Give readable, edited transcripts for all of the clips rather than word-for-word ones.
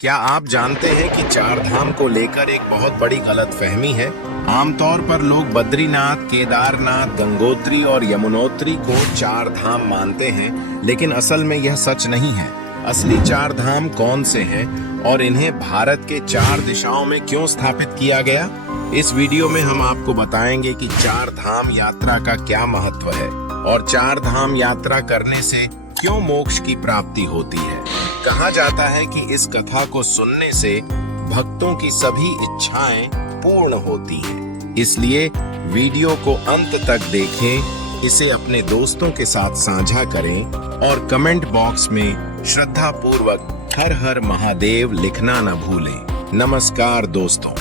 क्या आप जानते हैं कि चार धाम को लेकर एक बहुत बड़ी गलतफहमी है। आमतौर पर लोग बद्रीनाथ, केदारनाथ, गंगोत्री और यमुनोत्री को चार धाम मानते हैं, लेकिन असल में यह सच नहीं है। असली चार धाम कौन से हैं और इन्हें भारत के चार दिशाओं में क्यों स्थापित किया गया? इस वीडियो में हम आपको बताएंगे कि चार धाम यात्रा का क्या महत्व है और चार धाम यात्रा करने से क्यों मोक्ष की प्राप्ति होती है। कहा जाता है कि इस कथा को सुनने से भक्तों की सभी इच्छाएं पूर्ण होती हैं। इसलिए वीडियो को अंत तक देखें, इसे अपने दोस्तों के साथ साझा करें और कमेंट बॉक्स में श्रद्धा पूर्वक हर हर महादेव लिखना न भूलें। नमस्कार दोस्तों,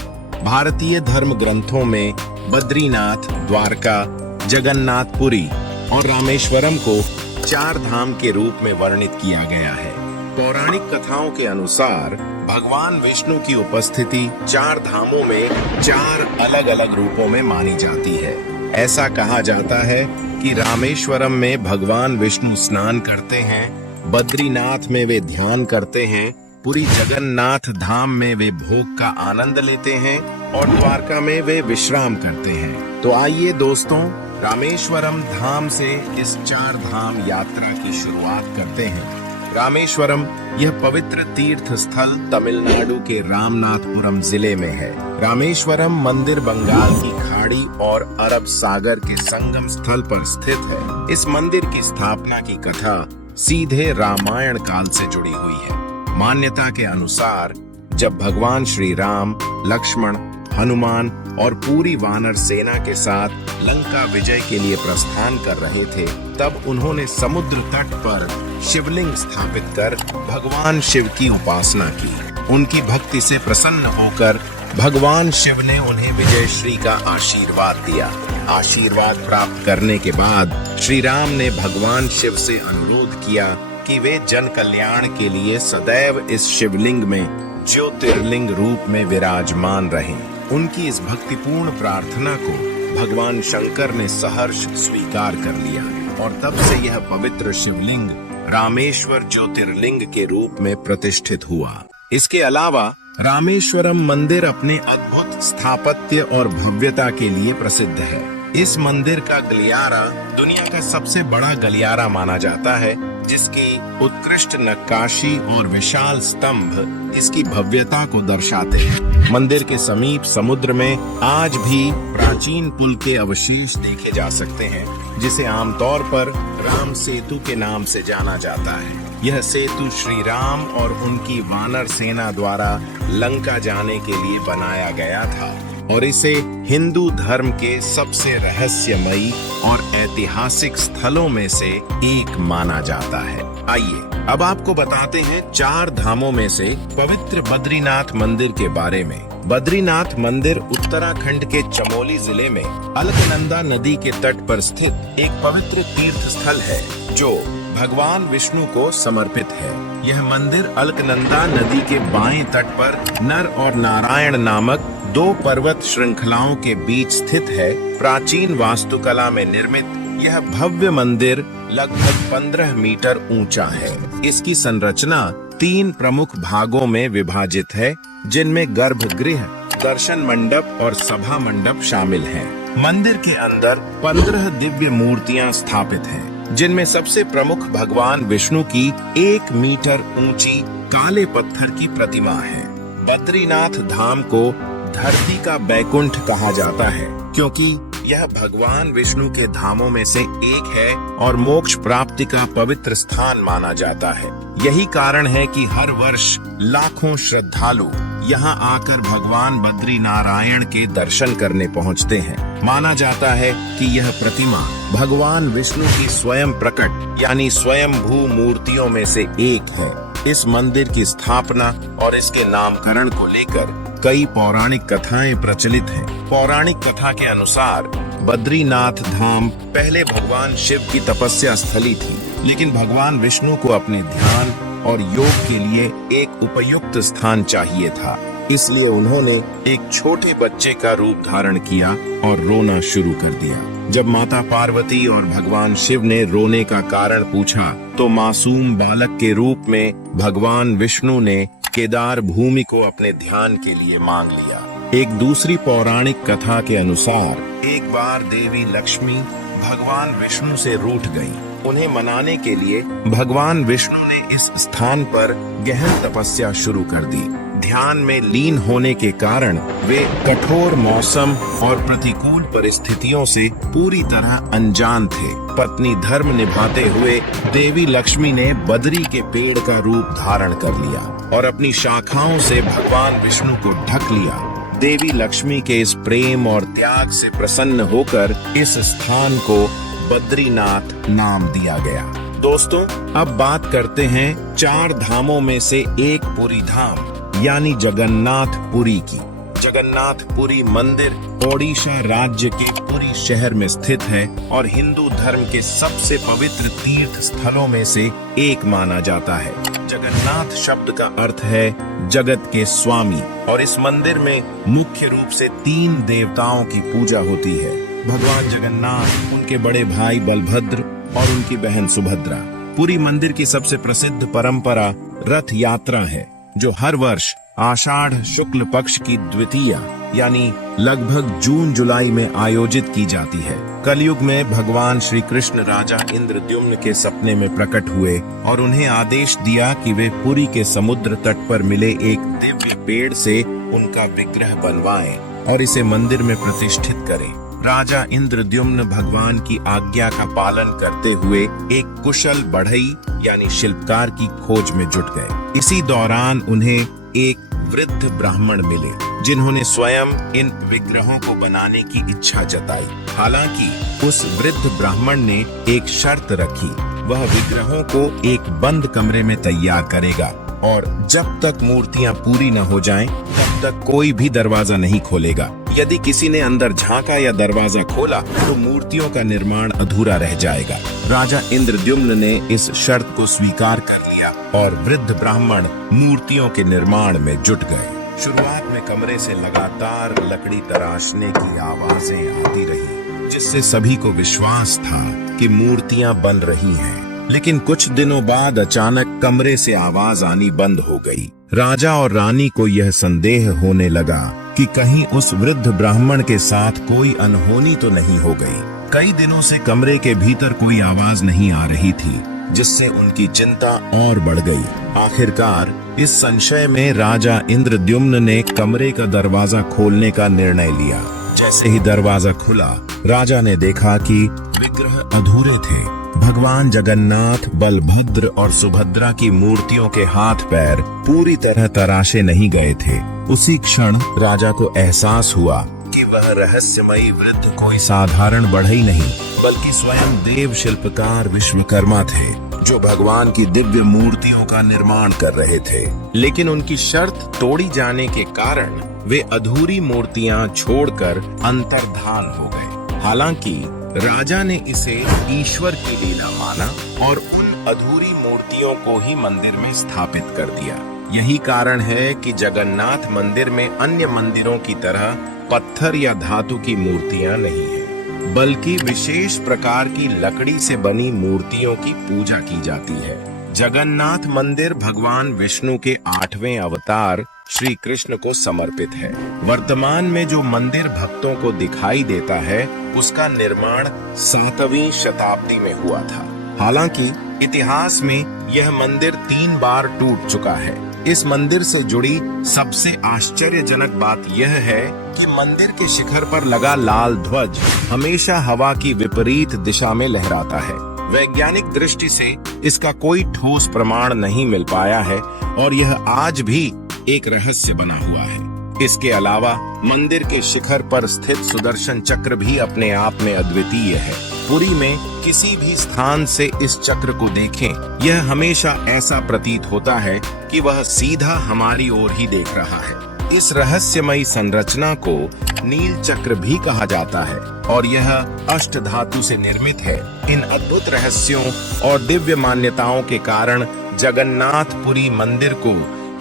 भारतीय धर्म ग्रंथों में बद्रीनाथ, द्वारका, जगन्नाथपुरी और रामेश्वरम को चार धाम के रूप में वर्णित किया गया है। पौराणिक कथाओं के अनुसार भगवान विष्णु की उपस्थिति चार धामों में चार अलग अलग रूपों में मानी जाती है। ऐसा कहा जाता है कि रामेश्वरम में भगवान विष्णु स्नान करते हैं, बद्रीनाथ में वे ध्यान करते हैं, पुरी जगन्नाथ धाम में वे भोग का आनंद लेते हैं और द्वारका में वे विश्राम करते हैं। तो आइए दोस्तों, रामेश्वरम धाम से इस चार धाम यात्रा की शुरुआत करते हैं। रामेश्वरम यह पवित्र तीर्थ स्थल तमिलनाडु के रामनाथपुरम जिले में है। रामेश्वरम मंदिर बंगाल की खाड़ी और अरब सागर के संगम स्थल पर स्थित है। इस मंदिर की स्थापना की कथा सीधे रामायण काल से जुड़ी हुई है। मान्यता के अनुसार जब भगवान श्री राम, लक्ष्मण, हनुमान और पूरी वानर सेना के साथ लंका विजय के लिए प्रस्थान कर रहे थे, तब उन्होंने समुद्र तट पर शिवलिंग स्थापित कर भगवान शिव की उपासना की। उनकी भक्ति से प्रसन्न होकर भगवान शिव ने उन्हें विजयश्री का आशीर्वाद दिया। आशीर्वाद प्राप्त करने के बाद श्री राम ने भगवान शिव से अनुरोध किया कि वे जन कल्याण के लिए सदैव इस शिवलिंग में ज्योतिर्लिंग रूप में विराजमान रहें। उनकी इस भक्तिपूर्ण प्रार्थना को भगवान शंकर ने सहर्ष स्वीकार कर लिया और तब से यह पवित्र शिवलिंग रामेश्वर ज्योतिर्लिंग के रूप में प्रतिष्ठित हुआ। इसके अलावा रामेश्वरम मंदिर अपने अद्भुत स्थापत्य और भव्यता के लिए प्रसिद्ध है। इस मंदिर का गलियारा दुनिया का सबसे बड़ा गलियारा माना जाता है, जिसकी उत्कृष्ट नक्काशी और विशाल स्तंभ इसकी भव्यता को दर्शाते हैं। मंदिर के समीप समुद्र में आज भी प्राचीन पुल के अवशेष देखे जा सकते हैं, जिसे आमतौर पर राम सेतु के नाम से जाना जाता है। यह सेतु श्री राम और उनकी वानर सेना द्वारा लंका जाने के लिए बनाया गया था और इसे हिंदू धर्म के सबसे रहस्यमयी और ऐतिहासिक स्थलों में से एक माना जाता है। आइए अब आपको बताते हैं चार धामों में से पवित्र बद्रीनाथ मंदिर के बारे में। बद्रीनाथ मंदिर उत्तराखंड के चमोली जिले में अलकनंदा नदी के तट पर स्थित एक पवित्र तीर्थ स्थल है, जो भगवान विष्णु को समर्पित है। यह मंदिर अलकनंदा नदी के बाएं तट पर नर और नारायण नामक दो पर्वत श्रृंखलाओं के बीच स्थित है। प्राचीन वास्तुकला में निर्मित यह भव्य मंदिर लगभग 15 मीटर ऊंचा है। इसकी संरचना 3 प्रमुख भागों में विभाजित है, जिनमें गर्भगृह, दर्शन मंडप और सभा मंडप शामिल हैं। मंदिर के अंदर 15 दिव्य मूर्तियां स्थापित हैं, जिनमें सबसे प्रमुख भगवान विष्णु की 1 मीटर ऊंची काले पत्थर की प्रतिमा है। बद्रीनाथ धाम को धरती का बैकुंठ कहा जाता है, क्योंकि यह भगवान विष्णु के धामों में से एक है और मोक्ष प्राप्ति का पवित्र स्थान माना जाता है। यही कारण है कि हर वर्ष लाखों श्रद्धालु यहाँ आकर भगवान बद्री नारायण के दर्शन करने पहुँचते हैं। माना जाता है कि यह प्रतिमा भगवान विष्णु की स्वयं प्रकट यानी स्वयंभू मूर्तियों में से एक है। इस मंदिर की स्थापना और इसके नामकरण को लेकर कई पौराणिक कथाएं प्रचलित हैं। पौराणिक कथा के अनुसार बद्रीनाथ धाम पहले भगवान शिव की तपस्या स्थली थी, लेकिन भगवान विष्णु को अपने ध्यान और योग के लिए एक उपयुक्त स्थान चाहिए था। इसलिए उन्होंने एक छोटे बच्चे का रूप धारण किया और रोना शुरू कर दिया। जब माता पार्वती और भगवान शिव ने रोने का कारण पूछा, तो मासूम बालक के रूप में भगवान विष्णु ने केदार भूमि को अपने ध्यान के लिए मांग लिया। एक दूसरी पौराणिक कथा के अनुसार एक बार देवी लक्ष्मी भगवान विष्णु से रूठ गई। उन्हें मनाने के लिए भगवान विष्णु ने इस स्थान पर गहन तपस्या शुरू कर दी। ध्यान में लीन होने के कारण वे कठोर मौसम और प्रतिकूल परिस्थितियों से पूरी तरह अनजान थे। पत्नी धर्म निभाते हुए देवी लक्ष्मी ने बद्री के पेड़ का रूप धारण कर लिया और अपनी शाखाओं से भगवान विष्णु को ढक लिया। देवी लक्ष्मी के इस प्रेम और त्याग से प्रसन्न होकर इस स्थान को बद्रीनाथ नाम दिया गया। दोस्तों, अब बात करते हैं 4 धामों में से एक पुरी धाम यानी जगन्नाथपुरी की। जगन्नाथपुरी मंदिर ओडिशा राज्य के पुरी शहर में स्थित है और हिंदू धर्म के सबसे पवित्र तीर्थ स्थलों में से एक माना जाता है। जगन्नाथ शब्द का अर्थ है जगत के स्वामी और इस मंदिर में मुख्य रूप से 3 देवताओं की पूजा होती है। भगवान जगन्नाथ, उनके बड़े भाई बलभद्र और उनकी बहन सुभद्रा। पुरी मंदिर की सबसे प्रसिद्ध परंपरा रथ यात्रा है, जो हर वर्ष आषाढ़ शुक्ल पक्ष की द्वितीया यानी लगभग जून जुलाई में आयोजित की जाती है। कलयुग में भगवान श्री कृष्ण राजा इंद्रद्युम्न के सपने में प्रकट हुए और उन्हें आदेश दिया कि वे पुरी के समुद्र तट पर मिले एक दिव्य पेड़ से उनका विग्रह बनवाएं और इसे मंदिर में प्रतिष्ठित करें। राजा इंद्रद्युम्न भगवान की आज्ञा का पालन करते हुए एक कुशल बढ़ई यानी शिल्पकार की खोज में जुट गए। इसी दौरान उन्हें एक वृद्ध ब्राह्मण मिले, जिन्होंने स्वयं इन विग्रहों को बनाने की इच्छा जताई। हालांकि उस वृद्ध ब्राह्मण ने एक शर्त रखी, वह विग्रहों को एक बंद कमरे में तैयार करेगा और जब तक मूर्तियां पूरी न हो जाएं, तब तक कोई भी दरवाजा नहीं खोलेगा। यदि किसी ने अंदर झांका या दरवाजा खोला तो मूर्तियों का निर्माण अधूरा रह जाएगा। राजा इंद्रद्युम्न ने इस शर्त को स्वीकार कर लिया और वृद्ध ब्राह्मण मूर्तियों के निर्माण में जुट गए। शुरुआत में कमरे से लगातार लकड़ी तराशने की आवाजें आती रही, जिससे सभी को विश्वास था कि मूर्तियां बन रही हैं। लेकिन कुछ दिनों बाद अचानक कमरे से आवाज आनी बंद हो गई। राजा और रानी को यह संदेह होने लगा कि कहीं उस वृद्ध ब्राह्मण के साथ कोई अनहोनी तो नहीं हो गई। कई दिनों से कमरे के भीतर कोई आवाज नहीं आ रही थी, जिससे उनकी चिंता और बढ़ गई। आखिरकार इस संशय में राजा इंद्रद्युम्न ने कमरे का दरवाजा खोलने का निर्णय लिया। जैसे ही दरवाजा खुला, राजा ने देखा कि विग्रह अधूरे थे। भगवान जगन्नाथ, बलभद्र और सुभद्रा की मूर्तियों के हाथ पैर पूरी तरह तराशे नहीं गए थे। उसी क्षण राजा को एहसास हुआ कि वह रहस्यमयी वृद्ध कोई साधारण बढ़ई नहीं, बल्कि स्वयं देव शिल्पकार विश्वकर्मा थे, जो भगवान की दिव्य मूर्तियों का निर्माण कर रहे थे। लेकिन उनकी शर्त तोड़ी जाने के कारण वे अधूरी मूर्तियां छोड़कर अंतर्धान हो गए। हालांकि राजा ने इसे ईश्वर की लीला माना और उन अधूरी मूर्तियों को ही मंदिर में स्थापित कर दिया। यही कारण है कि जगन्नाथ मंदिर में अन्य मंदिरों की तरह पत्थर या धातु की मूर्तियां नहीं है, बल्कि विशेष प्रकार की लकड़ी से बनी मूर्तियों की पूजा की जाती है। जगन्नाथ मंदिर भगवान विष्णु के 8वें अवतार श्री कृष्ण को समर्पित है। वर्तमान में जो मंदिर भक्तों को दिखाई देता है, उसका निर्माण 7वीं शताब्दी में हुआ था। हालांकि इतिहास में यह मंदिर 3 बार टूट चुका है। इस मंदिर से जुड़ी सबसे आश्चर्यजनक बात यह है कि मंदिर के शिखर पर लगा लाल ध्वज हमेशा हवा की विपरीत दिशा में लहराता है। वैज्ञानिक दृष्टि से इसका कोई ठोस प्रमाण नहीं मिल पाया है और यह आज भी एक रहस्य बना हुआ है। इसके अलावा मंदिर के शिखर पर स्थित सुदर्शन चक्र भी अपने आप में अद्वितीय है। पुरी में किसी भी स्थान से इस चक्र को देखें, यह हमेशा ऐसा प्रतीत होता है कि वह सीधा हमारी ओर ही देख रहा है। इस रहस्यमयी संरचना को नील चक्र भी कहा जाता है और यह अष्ट धातु से निर्मित है। इन अद्भुत रहस्यों और दिव्य मान्यताओं के कारण जगन्नाथपुरी मंदिर को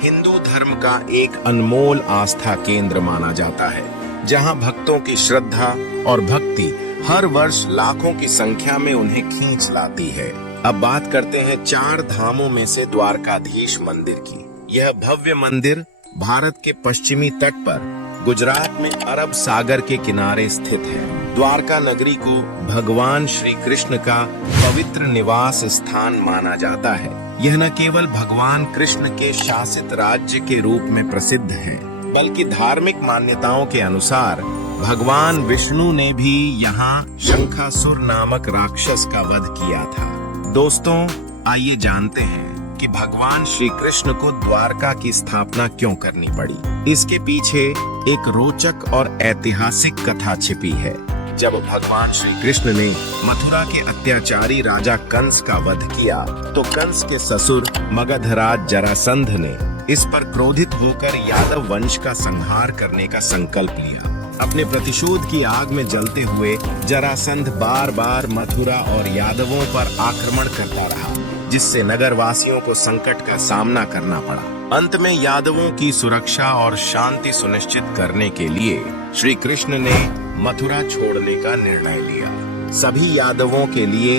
हिंदू धर्म का एक अनमोल आस्था केंद्र माना जाता है, जहां भक्तों की श्रद्धा और भक्ति हर वर्ष लाखों की संख्या में उन्हें खींच लाती है। अब बात करते हैं 4 धामों में से द्वारकाधीश मंदिर की। यह भव्य मंदिर भारत के पश्चिमी तट पर गुजरात में अरब सागर के किनारे स्थित है। द्वारका नगरी को भगवान श्री कृष्ण का पवित्र निवास स्थान माना जाता है। यह न केवल भगवान कृष्ण के शासित राज्य के रूप में प्रसिद्ध है, बल्कि धार्मिक मान्यताओं के अनुसार भगवान विष्णु ने भी यहाँ शंखासुर नामक राक्षस का वध किया था। दोस्तों, आइए जानते हैं कि भगवान श्री कृष्ण को द्वारका की स्थापना क्यों करनी पड़ी। इसके पीछे एक रोचक और ऐतिहासिक कथा छिपी है। जब भगवान श्री कृष्ण ने मथुरा के अत्याचारी राजा कंस का वध किया, तो कंस के ससुर मगधराज जरासंध ने इस पर क्रोधित होकर यादव वंश का संहार करने का संकल्प लिया। अपने प्रतिशोध की आग में जलते हुए जरासंध बार बार मथुरा और यादवों पर आक्रमण करता रहा, जिससे नगर वासियों को संकट का सामना करना पड़ा। अंत में यादवों की सुरक्षा और शांति सुनिश्चित करने के लिए श्री कृष्ण ने मथुरा छोड़ने का निर्णय लिया। सभी यादवों के लिए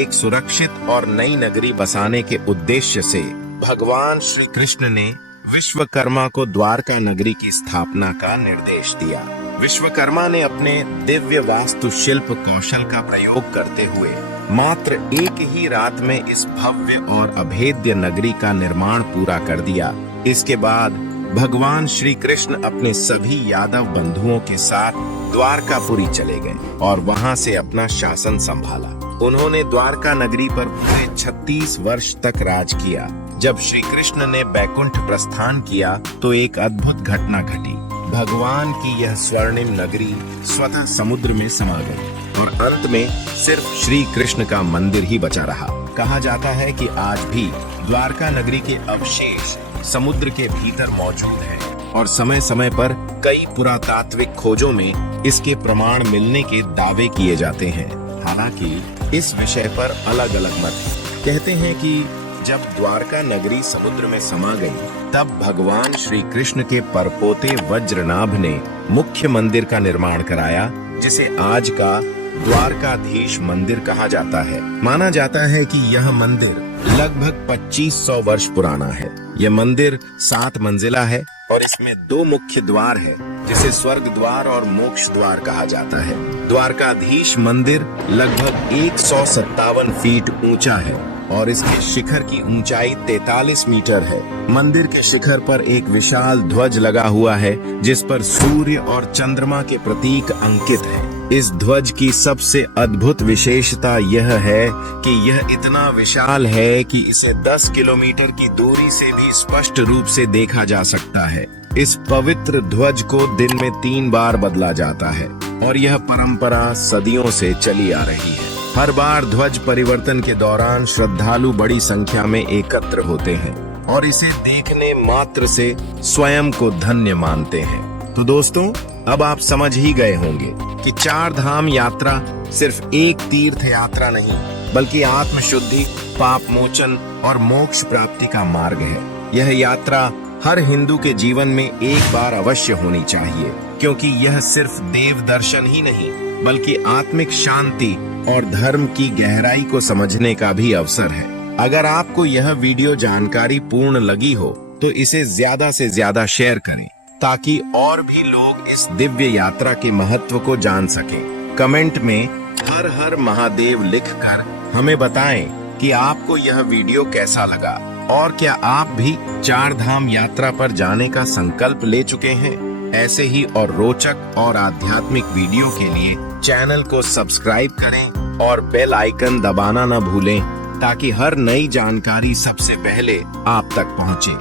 एक सुरक्षित और नई नगरी बसाने के उद्देश्य से भगवान श्री कृष्ण ने विश्वकर्मा को द्वारका नगरी की स्थापना का निर्देश दिया। विश्वकर्मा ने अपने दिव्य वास्तुशिल्प कौशल का प्रयोग करते हुए मात्र एक ही रात में इस भव्य और अभेद्य नगरी का निर्माण पूरा कर दिया। इसके बाद भगवान श्री कृष्ण अपने सभी यादव बंधुओं के साथ द्वारकापुरी चले गए और वहां से अपना शासन संभाला। उन्होंने द्वारका नगरी पर पूरे 36 वर्ष तक राज किया। जब श्री कृष्ण ने बैकुंठ प्रस्थान किया तो एक अद्भुत घटना घटी। भगवान की यह स्वर्णिम नगरी स्वतः समुद्र में समा गई और अंत में सिर्फ श्री कृष्ण का मंदिर ही बचा रहा। कहा जाता है कि आज भी द्वारका नगरी के अवशेष समुद्र के भीतर मौजूद हैं और समय समय पर कई पुरातात्विक खोजों में इसके प्रमाण मिलने के दावे किए जाते हैं। हालांकि इस विषय पर अलग अलग मत हैं। कहते हैं कि जब द्वारका नगरी समुद्र में समा गई, तब भगवान श्री कृष्ण के परपोते वज्रनाभ ने मुख्य मंदिर का निर्माण कराया, जिसे आज का द्वारकाधीश मंदिर कहा जाता है। माना जाता है कि यह मंदिर लगभग 2500 वर्ष पुराना है। यह मंदिर 7 मंजिला है और इसमें 2 मुख्य द्वार है, जिसे स्वर्ग द्वार और मोक्ष द्वार कहा जाता है। द्वारकाधीश मंदिर लगभग 157 फीट ऊंचा है और इसके शिखर की ऊंचाई 43 मीटर है। मंदिर के शिखर पर एक विशाल ध्वज लगा हुआ है, जिस पर सूर्य और चंद्रमा के प्रतीक अंकित है। इस ध्वज की सबसे अद्भुत विशेषता यह है कि यह इतना विशाल है कि इसे 10 किलोमीटर की दूरी से भी स्पष्ट रूप से देखा जा सकता है। इस पवित्र ध्वज को दिन में 3 बार बदला जाता है और यह परंपरा सदियों से चली आ रही है। हर बार ध्वज परिवर्तन के दौरान श्रद्धालु बड़ी संख्या में एकत्र होते हैं और इसे देखने मात्र से स्वयं को धन्य मानते हैं। तो दोस्तों, अब आप समझ ही गए होंगे कि 4 धाम यात्रा सिर्फ एक तीर्थ यात्रा नहीं, बल्कि आत्मशुद्धि, पाप मोचन और मोक्ष प्राप्ति का मार्ग है। यह यात्रा हर हिंदू के जीवन में एक बार अवश्य होनी चाहिए, क्योंकि यह सिर्फ देव दर्शन ही नहीं, बल्कि आत्मिक शांति और धर्म की गहराई को समझने का भी अवसर है। अगर आपको यह वीडियो जानकारी पूर्ण लगी हो तो इसे ज्यादा से ज्यादा शेयर करें, ताकि और भी लोग इस दिव्य यात्रा के महत्व को जान सकें। कमेंट में हर हर महादेव लिखकर हमें बताएं कि आपको यह वीडियो कैसा लगा और क्या आप भी 4 धाम यात्रा पर जाने का संकल्प ले चुके हैं। ऐसे ही और रोचक और आध्यात्मिक वीडियो के लिए चैनल को सब्सक्राइब करें और बेल आइकन दबाना न भूलें, ताकि हर नई जानकारी सबसे पहले आप तक पहुंचे।